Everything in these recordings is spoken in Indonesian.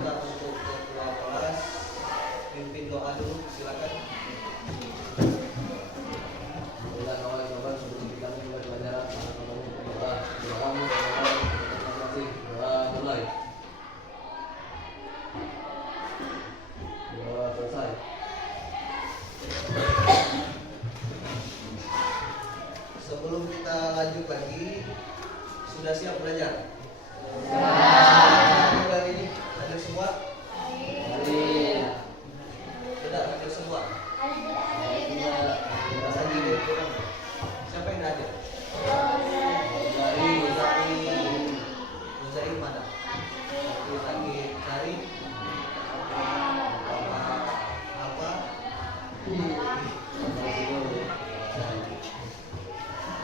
kita untuk ketua kelas pimpin doa dulu, silakan. Sebelum kita lanjut lagi, sudah siap belajar? Sudah ini hadir semua? Sudah hadir semua? Siapa yang hadir? Muzaim mana? Cari apa?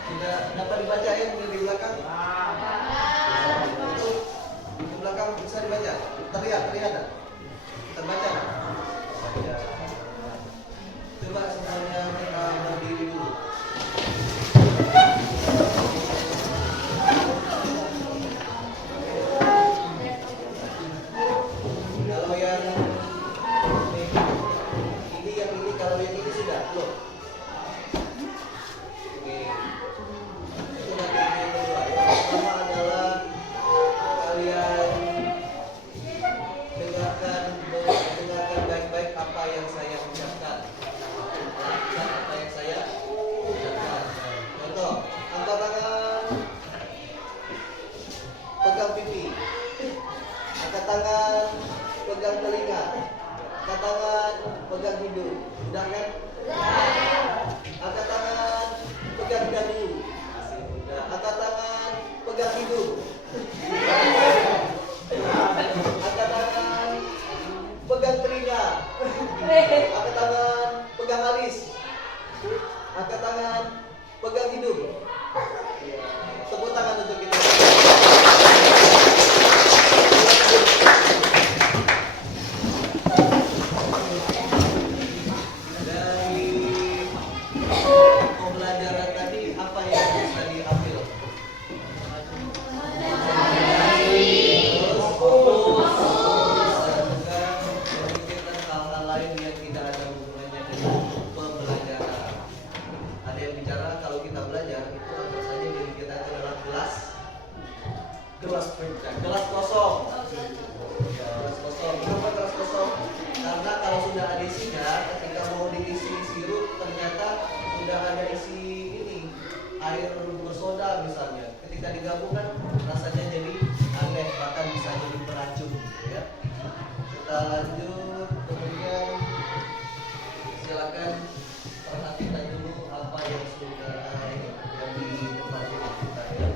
Tidak dapat dibaca ya di belakang? Itu belakang bisa dibaca? Terlihat tak? Terbaca? Coba semuanya kita berdiri dulu. Kalau yang ini, kalau yang ini sudah belum? Oke. Itu nanti yang kedua. Yang pertama adalah kalian dengarkan baik-baik apa yang saya ucapkan. Apa yang saya ucapkan. Contoh, angkat tangan, pegang pipi, angkat tangan, pegang telinga, angkat tangan, pegang hidung. Udah kan? Angkat tangan, pegang dagu. Angkat tangan, pegang hidung. Angkat tangan, pegang telinga. Angkat tangan, pegang alis. Angkat tangan, pegang hidung. Tepuk tangan untuk kita. Dari pembelajaran tadi apa yang bisa diambil? Memikirkan hal-hal lain yang tidak ada hubungannya dengan pembelajaran. Ada yang bicara kalau kita belajar itu anggap saja diri kita itu adalah kelas kosong. Ya, kelas kosong. Kenapa kelas kosong? Karena kalau sudah ada isinya, ketika mau diisi sirup ternyata sudah ada isi ini air bersoda misalnya. Ketika digabungkan rasanya jadi aneh, bahkan bisa jadi beracun. Ya. Kita lanjut, kemudian silakan perhatikan dulu apa yang sudah yang di depan kita ya.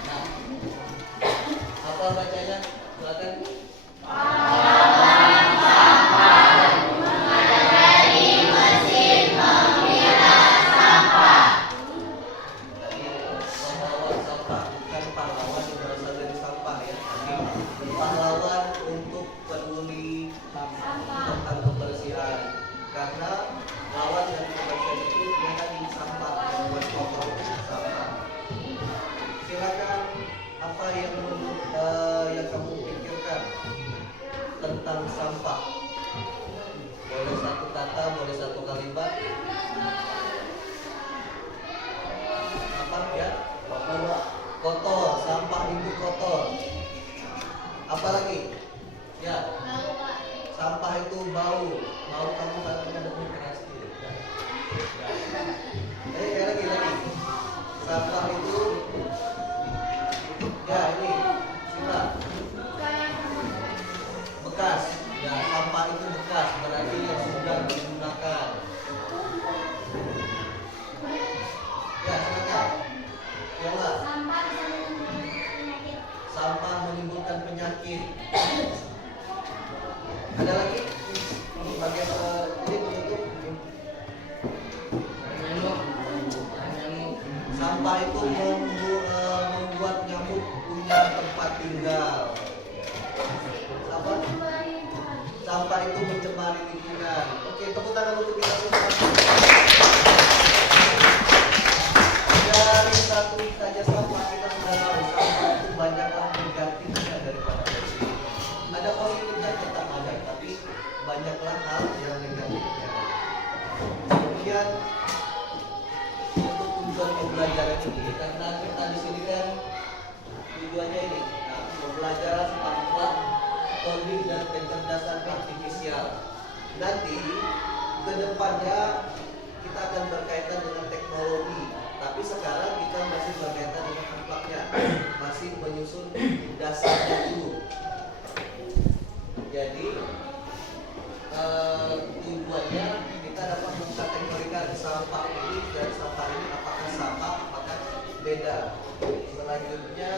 Nah, apa bacanya? Silakan. Pahlawan sampah, bukan pahlawan yang berasal dari sampah ya, tapi pahlawan untuk peduli tentang kebersihan. Karena lawan dari kebersihan itu dia tadi sampah, yang buat kotor sampah. Silakan apa yang kamu pikirkan tentang sampah. Boleh satu kata, boleh satu kalimat. Apa ya? Kotor, sampah itu kotor. Apa lagi? Ya. Sampah itu bau. Bau kamu kalau punya debu keras gitu. Ya. Lagi. Sampah itu ya ini kita bekas. Ya, sampah itu bekas berarti yang sudah digunakan. Ya, silakan. Ya, Mbak. Sampah menimbulkan penyakit. Ada lagi? Bagian ini penutup. Sampah itu membuat nyamuk punya tempat tinggal. Apa? Sampah itu mencemari lingkungan. Oke, tepuk tangan untuk kita semua. banyaklah hal yang negatifnya. Kemudian untuk tujuan pembelajaran ini, karena kita di sini kan tujuannya ini, pembelajaran tentang coding dan kecerdasan artifisial. Nanti kedepannya kita akan berkaitan dengan teknologi, tapi sekarang kita masih berkaitan dengan akhlaknya, masih menyusun dasarnya dulu. Jadi tujuannya kita dapat mengkategorikan sampah ini dan sampah ini apakah sama, apakah beda. Selanjutnya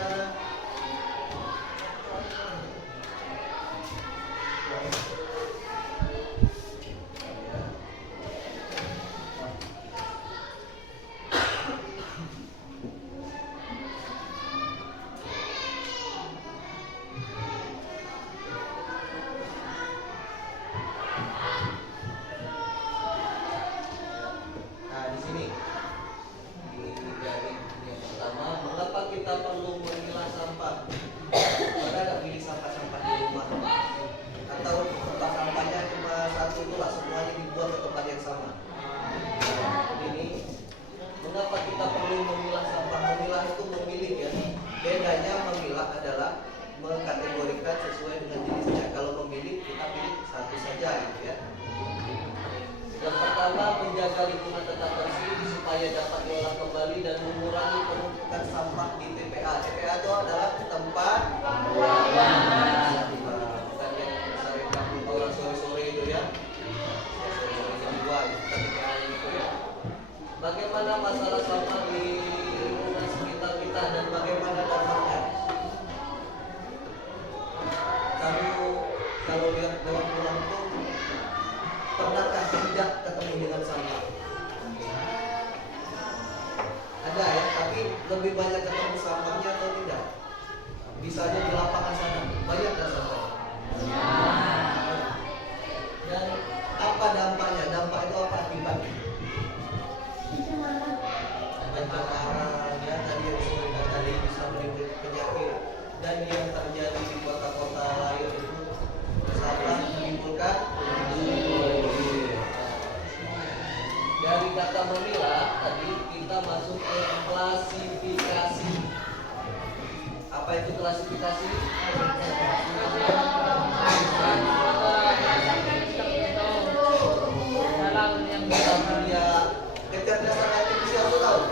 mengkategorikan sesuai dengan jenisnya. Kalau memilih, kita pilih satu saja gitu ya. Yang pertama, menjaga lingkungan tetap bersih supaya dapat diolah kembali dan mengurangi penumpukan sampah di TPA. TPA itu adalah tempat pembuangan. Bukan yang sering kamu orang sore-sore itu ya. Sore-sore jam 2 itu TPA itu ya. Bagaimana masalah sampah di lingkungan sekitar kita dan bagaimana dampaknya? Kalau lihat dalam pulang itu, pernahkah tidak ketemu dengan sampah? Ada ya, tapi lebih banyak ketemu sampahnya atau tidak? Misalnya di lapangan sana, banyak dan sampah. Dan apa dampaknya? Dampak itu apa akibatnya? Pencemaran, ya tadi yang disebutkan tadi bisa menimbulkan penyakit, dan yang terjadi di kota-kota lain itu sampah menimbulkan. Dari kata memilah tadi kita masuk ke klasifikasi. Apa itu klasifikasi? Kecerdasan artifisial itu tahu?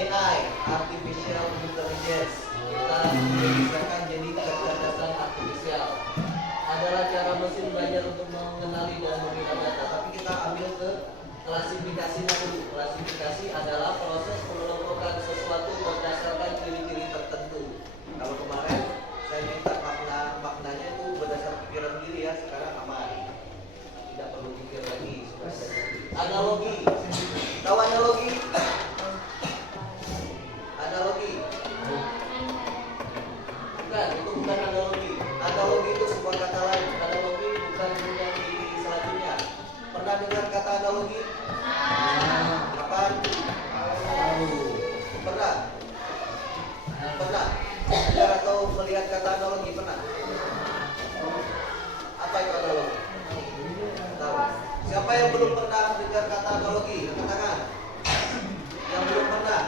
AI, Artificial Intelligence. Kita bisa jadi kecerdasan artifisial. Adalah cara mesin belajar untuk mengenali dan memilah data. Tapi kita ambil ke klasifikasi dulu. Klasifikasi adalah proses pengelompokan sesuatu berdasarkan ciri-ciri tertentu. Kalau kemarin saya minta maknanya itu berdasarkan pikiran sendiri ya, sekarang aman. Tidak perlu pikir lagi. Analogi. Tahu analogi? Analogi. Bukan, itu bukan analogi. Analogi itu sebuah kata lain. Analogi bukan yang di selanjutnya. Pernah dengar kata analogi? Kapan? Pernah? Pernah? Dengar atau melihat kata analogi? Pernah? Apa itu analogi? Tahu? Siapa yang belum pernah dengar kata analogi? Angkat tangan. Yang belum pernah?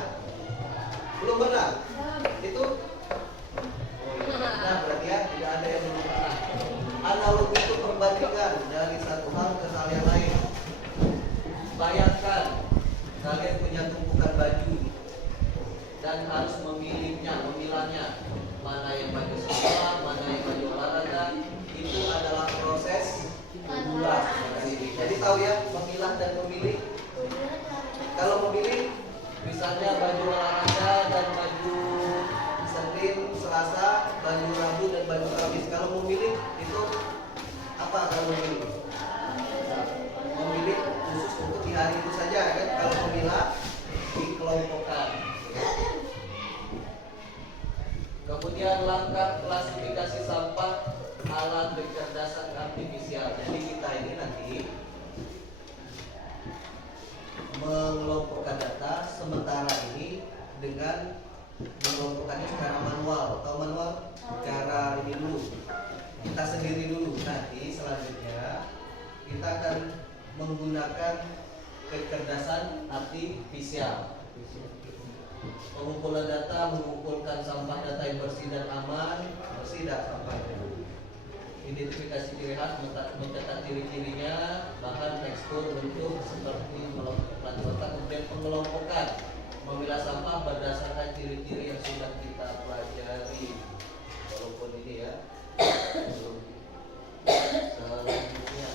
Belum pernah? Itu? Nah, berarti ya tidak ada yang belum pernah. Analogi itu perbandingan dari satu hal ke hal yang lain. Bayangkan kalian punya tumpukan baju dan harus memilahnya. Mana yang baju sekolah, mana yang baju olahraga. Itu adalah proses memilah. Jadi tahu ya, memilah dan memilih. Kalau memilih, misalnya baju olahraga dan baju Senin, Selasa, baju Rabu dan baju Kamis. Kalau memilih itu apa? Kalau memilih, memilih khusus untuk di hari itu saja kan. Kalau memilah dikelompokkan. Kemudian langkah klasifikasi sampah alat kecerdasan artifisial. Jadi kita ini nanti mengelompokkan data sementara ini dengan mengelompokkannya secara manual. Atau manual cara ini dulu, kita sendiri dulu. Nanti selanjutnya menggunakan kecerdasan artifisial. Pengumpulan data mengumpulkan sampah data yang bersih dan aman, bersih dan sampahnya. Identifikasi ciri khas, mencatat ciri-cirinya, bahan, tekstur, bentuk seperti melengkapi otak, kemudian pengelompokan, memilah sampah berdasarkan ciri-ciri yang sudah kita pelajari. Walaupun ini ya, selanjutnya.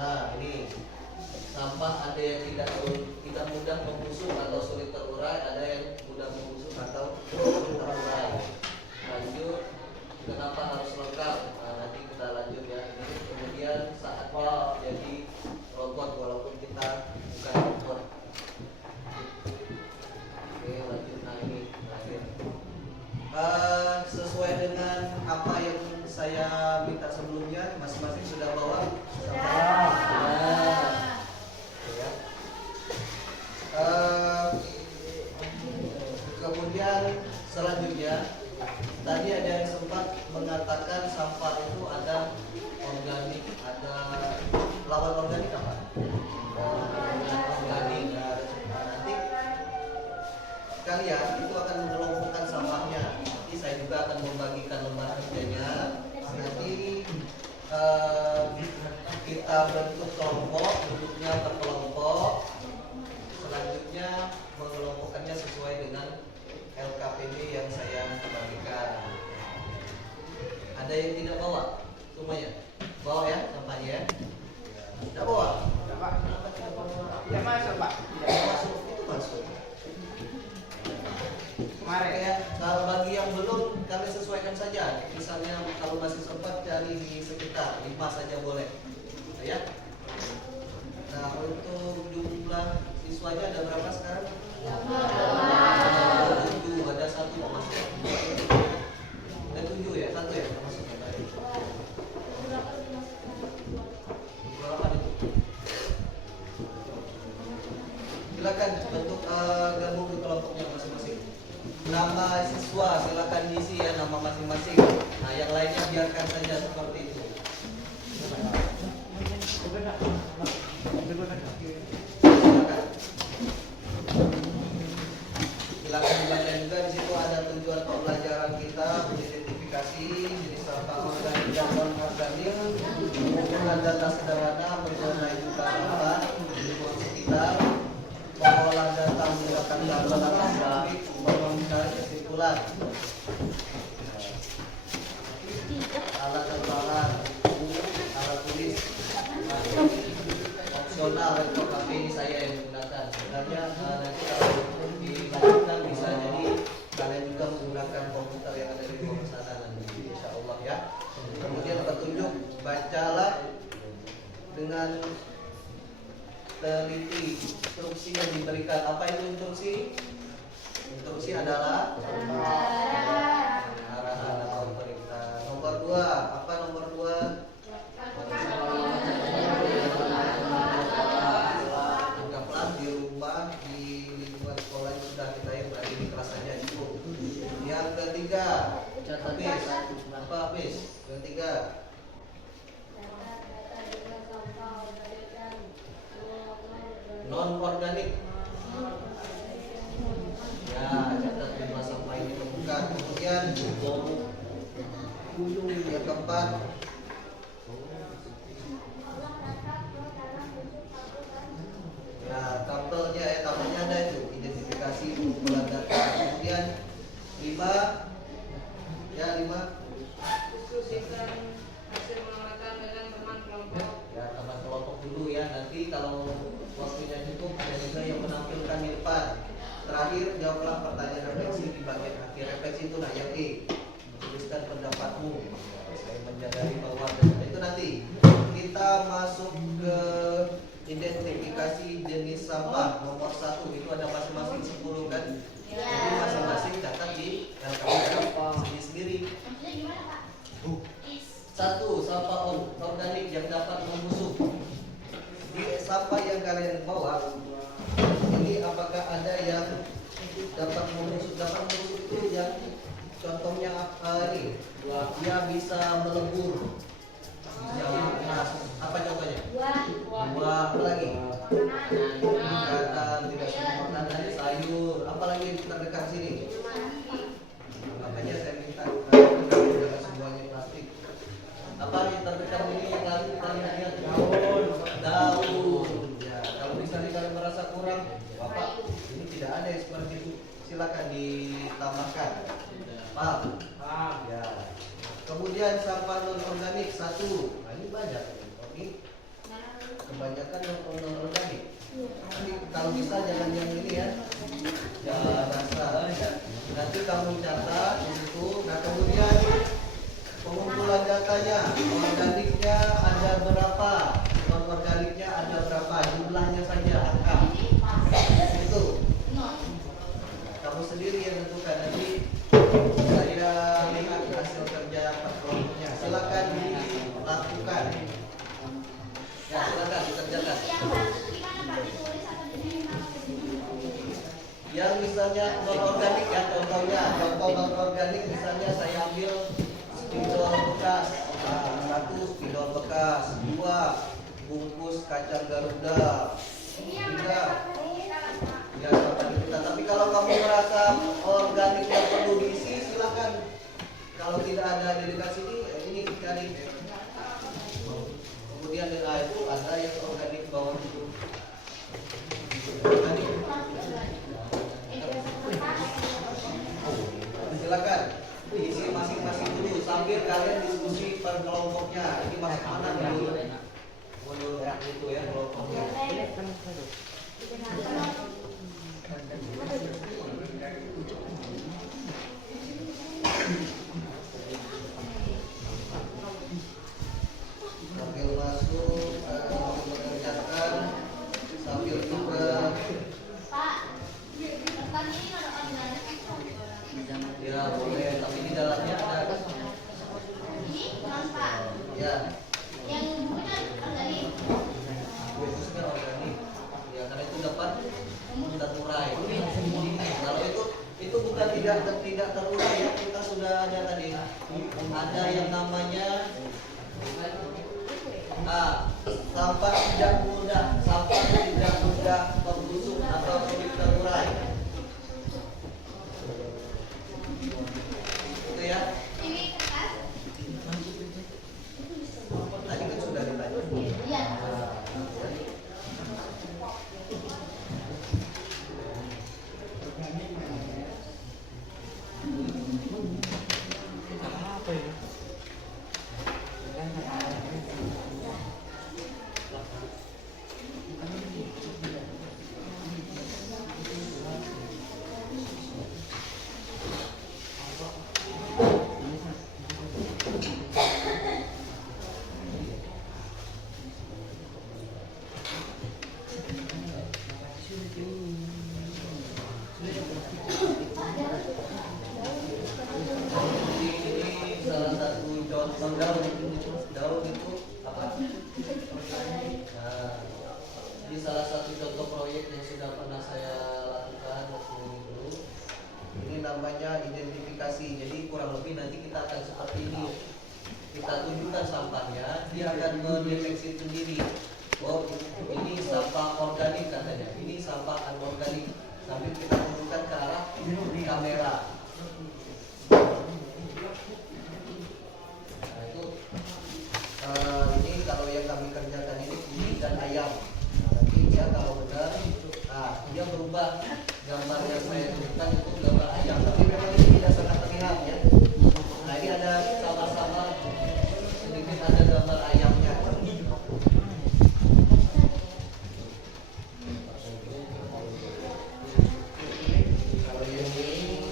Nah, ini sampah ada yang tidak mudah membusuk atau sulit terurai, ada yang mudah membusuk atau sulit terurai. Lanjut, kenapa harus lengkap? Nah, nanti kita lanjut ya. Ini kemudian saatnya jadi robot walaupun kita bukan robot. Oke, lanjut. Nah, ini terakhir. Sesuai dengan apa yang saya minta sebelumnya, masing-masing sudah bawa sampah. Ya. Kemudian selanjutnya tadi ada yang sempat mengatakan sampah itu ada organik, ada lawan organik apa? Organik. Nah, nanti kalian itu akan mengelompokkan sampahnya. Nanti saya juga akan membagikan lembar kerjanya. Nanti kita bentuk kelompok, duduknya berkelompok. Selanjutnya mengelompokkannya sesuai dengan LKPD yang saya bagikan. Ada yang tidak bawa? Semuanya bawa ya sampahnya ya? Tidak bawa? Kenapa tidak bawa? Tidak masuk, Pak. Tidak masuk, itu masuk. Kemarin Ya, kalau bagi yang belum kami sesuaikan saja. Misalnya kalau masih sempat cari di sekitar 5 saja boleh. Ya. Nah, untuk jumlah siswanya ada berapa sekarang? 7, ada 1 masuk. Ada 7 ya, 1 ya masuk ya. Berapa itu? Silakan bentuk gabung ke kelompoknya masing-masing. Nama siswa silakan diisi ya, nama masing-masing. Nah, yang lainnya biarkan saja seperti itu. Silakan. Silakan dibaca juga, di situ ada tujuan pembelajaran kita, identifikasi jenis sampah organik dan non organik, pengumpulan data sederhana, mengenai juga sampah di lingkungan sekitar, mengolah data menggunakan tabel grafik, mencari kesimpulan, alat tembalan, alat tulis, opsional laptop HP ini saya yang menggunakan. Sebenarnya nanti kalau dilanjutkan bisa jadi kalian juga menggunakan komputer yang ada di bawah sana nanti, insya Allah ya. Kemudian petunjuk, bacalah dengan teliti instruksi yang diberikan. Apa itu instruksi? Instruksi adalah arahan atau perintah. Nomor 2, apa nomor 2? Anggaplah di rumah, di lingkungan sekolah sudah kita yang berada di kelas saja cukup. Yang ketiga, habis. Apa habis? Yang ketiga, non organik. Ya, catat 5 sampah ini temukan. Kemudian yang keempat, ya tabelnya ada itu identifikasi pengumpulan data. Kemudian 5, ya 5 diskusikan hasil pengamatan dengan teman kelompok. ya teman kelompok dulu ya, nanti kalau waktunya cukup ada juga yang menampilkan di depan. Terakhir jawablah pertanyaan refleksi di bagian akhir. Refleksi itu nah yang E, tuliskan pendapatmu. Saya menyadari bahwa itu nanti kita masuk ke identifikasi jenis sampah nomor 1 itu ada masing-masing 10 kan? Jadi masing-masing catat di LKPD sendiri. Satu, sampah organik yang dapat membusuk. Di sampah yang kalian bawa, ini apakah contohnya apa ini? Dia bisa melebur, bisa keras. Apa contohnya? Buah, apa lagi? Makanan, tidak semua makanan, sayur. Apa lagi yang terdekat sini? Makanya saya minta jangan semuanya plastik. Apa yang terdekat ini yang lalu kita lihat daun. Ya, kalau misalnya kalian merasa kurang, Bapak, ini tidak ada yang seperti itu. Silakan ditambahkan. Paham? Ya. Kemudian sampah non organik 1. Nah, ini banyak. Ini kebanyakan non organik. Tapi kalau bisa jangan yang ini ya. Ya rasa. Nanti kamu catat itu. Nah kemudian pengumpulan datanya, organiknya ada berapa, non organiknya ada berapa, jumlahnya saja angka. Itu. Kamu sendiri yang tentukan. Nanti saya lihat hasil kerja kelompoknya. Silakan dilakukan. Ya silakan dikerjakan. Yang misalnya non organik ya, contohnya contoh non organik misalnya saya ambil spidol bekas, 1 spidol bekas, 2 bungkus kacang garuda, 3 ya seperti kita. Tapi kalau kamu merasa organik yang perlu diisi silakan. Kalau tidak ada dekat sini ini cari. Kemudian itu ada yang organik bawah itu. Organik. Silakan diisi masing-masing dulu sambil kalian diskusi per kelompoknya. Ini masuk mana dulu? Menurut itu ya kelompoknya. Sambil masuk, sambil mengerjakan, sambil juga. Ya boleh, tapi di dalamnya ada. Ya. Khususnya organik. Ya karena itu dapat terurai. Kalau itu bukan tidak terurai ya, kita sudah ada tadi. Ada yang namanya sampah tidak mudah membusuk atau sulit terurai. Itu ya. Tadi kan sudah ditanya. Daun itu apa? Nah, ini salah satu contoh proyek yang sudah pernah saya lakukan waktu dulu. Ini namanya identifikasi. Jadi kurang lebih nanti kita akan seperti ini. Kita tunjukkan sampahnya, dia akan mendeteksi sendiri. Oh, ini sampah organik katanya. Ini sampah anorganik. Sambil kita tunjukkan ke arah kamera. Ini kalau yang kami kerjakan ini kucing dan ayam. Nanti dia kalau benar, dia berubah gambar yang saya tunjukkan itu gambar ayam. Tapi memang ini tidak sangat terlihat ya. Nah ini ada sama-sama sedikit ada gambar ayamnya. Kalau yang ini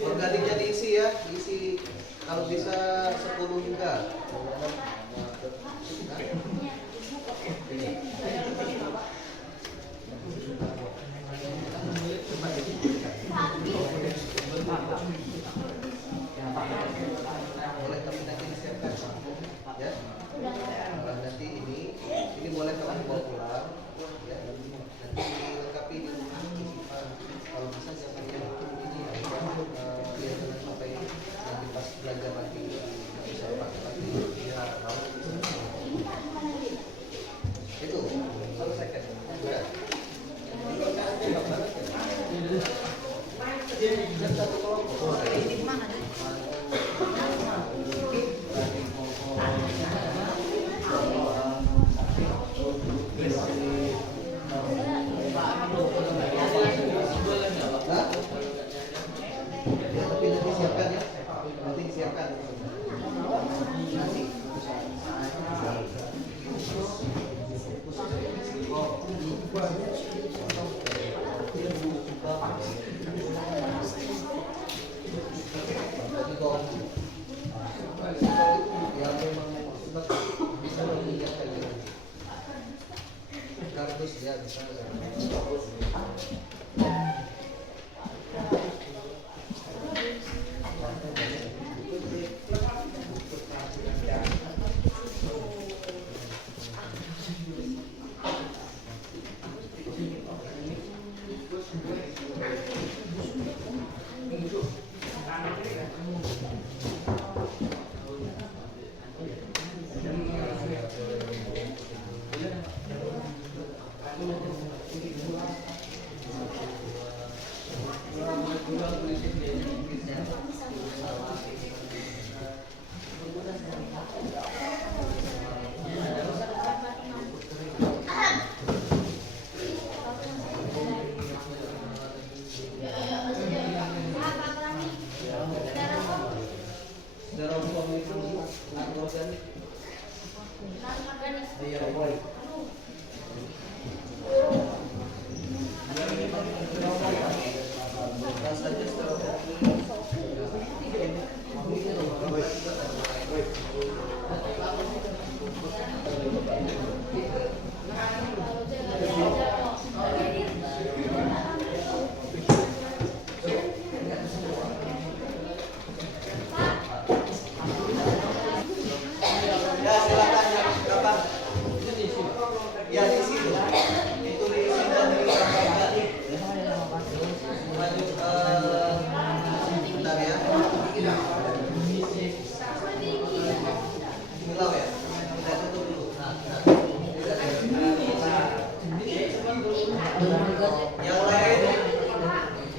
Organiknya diisi ya, diisi kalau bisa 10 juga. Boleh tapi nanti disiapkan ya. Nanti ini boleh kamu bawa pulang ya. Nanti dilengkapi di rumah. Kalau bisa siapkan yang ini ya. Biar jangan sampai nanti pas belajar nanti nggak bisa pakai lagi ya. Itu baru second. Ya. Satu kelompok. Nanti disiapkan. Nanti. Yang memang bisa mengingatkan kardus ya bisa.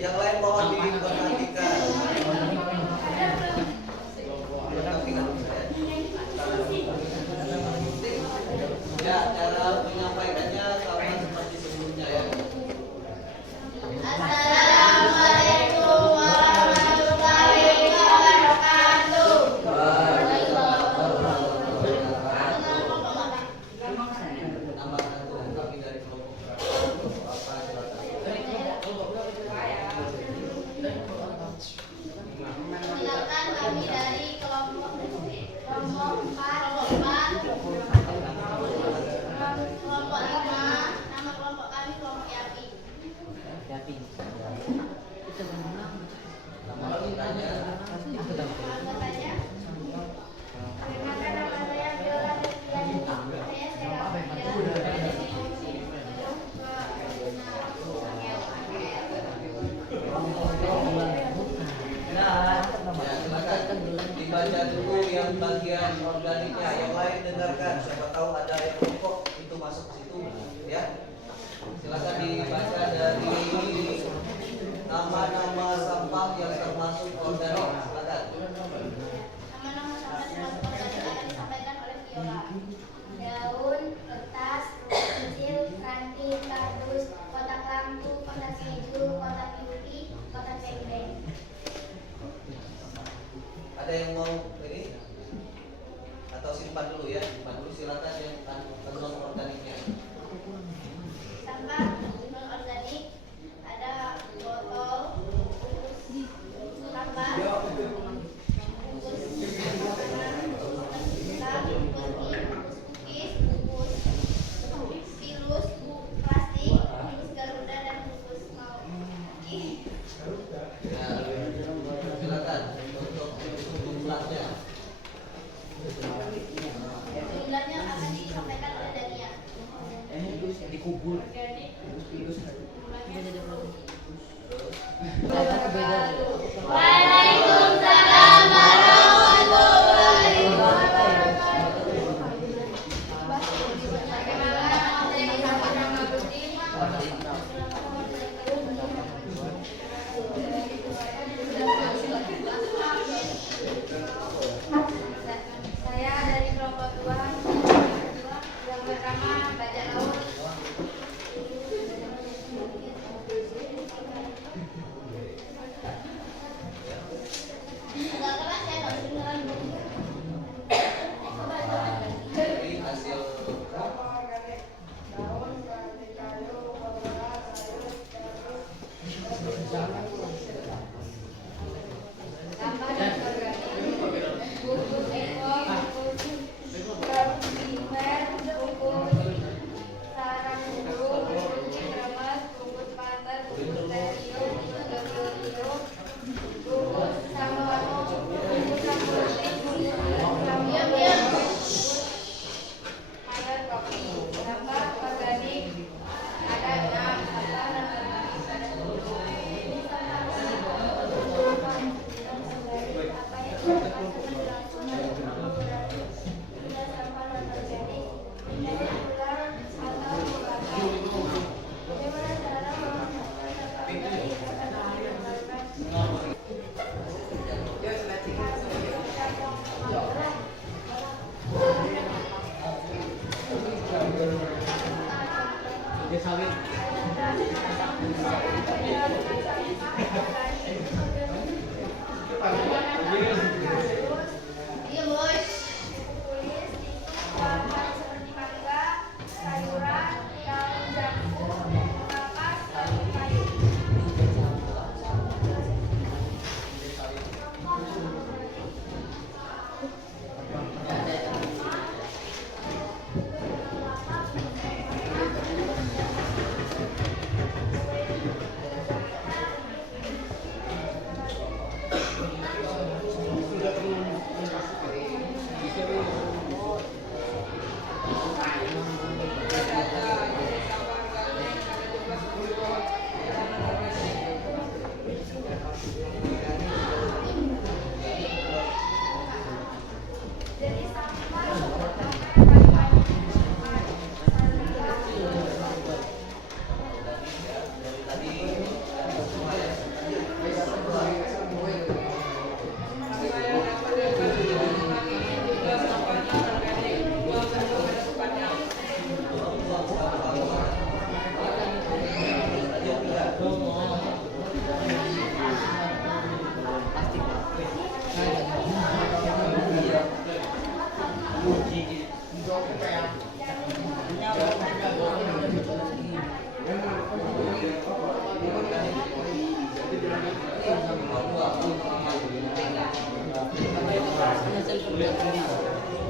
Yang lain mohon diperhatikan. Ya, cara menyampaikannya sama seperti sebelumnya ya. Assalamualaikum warahmatullahi wabarakatuh. Nama kami dari kelompok Nama anggotanya. Anggotanya. Perkenalkan, nama saya Viola Septiani. Saya sekarang berada di Dibaca dulu yang bagian organiknya, yang lain dengarkan. Siapa tahu ada yang kok itu masuk ke situ, ya. Silakan dibaca dari nama-nama sampah yang termasuk organik. Silakan. nama-nama sampah termasuk organik akan disampaikan oleh Viola. Daun, kertas, kecil, ranting, kardus, kotak lampu, kotak keju, kotak yuki, kotak beng-beng. Ada yang mau ini? Atau simpan dulu ya? Simpan dulu, silakan yang non organiknya. Sampah non organik ada botol, sampah, bungkus makanan, bungkus pisang, bungkus mie, bungkus cookies, bungkus virus, plastik, bungkus Garuda dan bungkus mau. Nah, silakan untuk jumlahnya. Jumlahnya akan disampaikan oleh Dania. Dikubur. Organik. Waalaikumsalam warahmatullahi wabarakatuh. Saya dari kelompok 2. Yang pertama bajak laut. Agak keras ya, nggak kedengeran. Jadi hasil Sampah dan organik. Bungkus ekor, bungkus timber, bungkus sarang burung, bungkus kremes, bungkus pantat, bungkus stereo, bungkus gablio, bungkus sambal, bungkus sambal, bungkus sambal, ada kopi. Sampah organik ada 6, sampah non organik ada 10. Iya bos. Tulis bahan seperti mangga, sayuran, daun jambu, kapas, daun kayu. Jadi sampah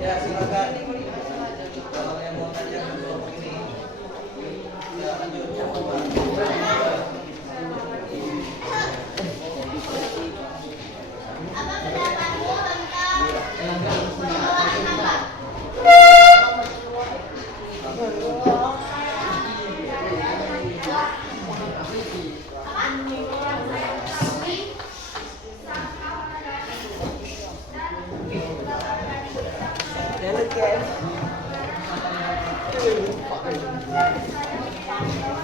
ya silakan. Kalau yang mau tanya ke kelompok ini, ya lanjut. Saya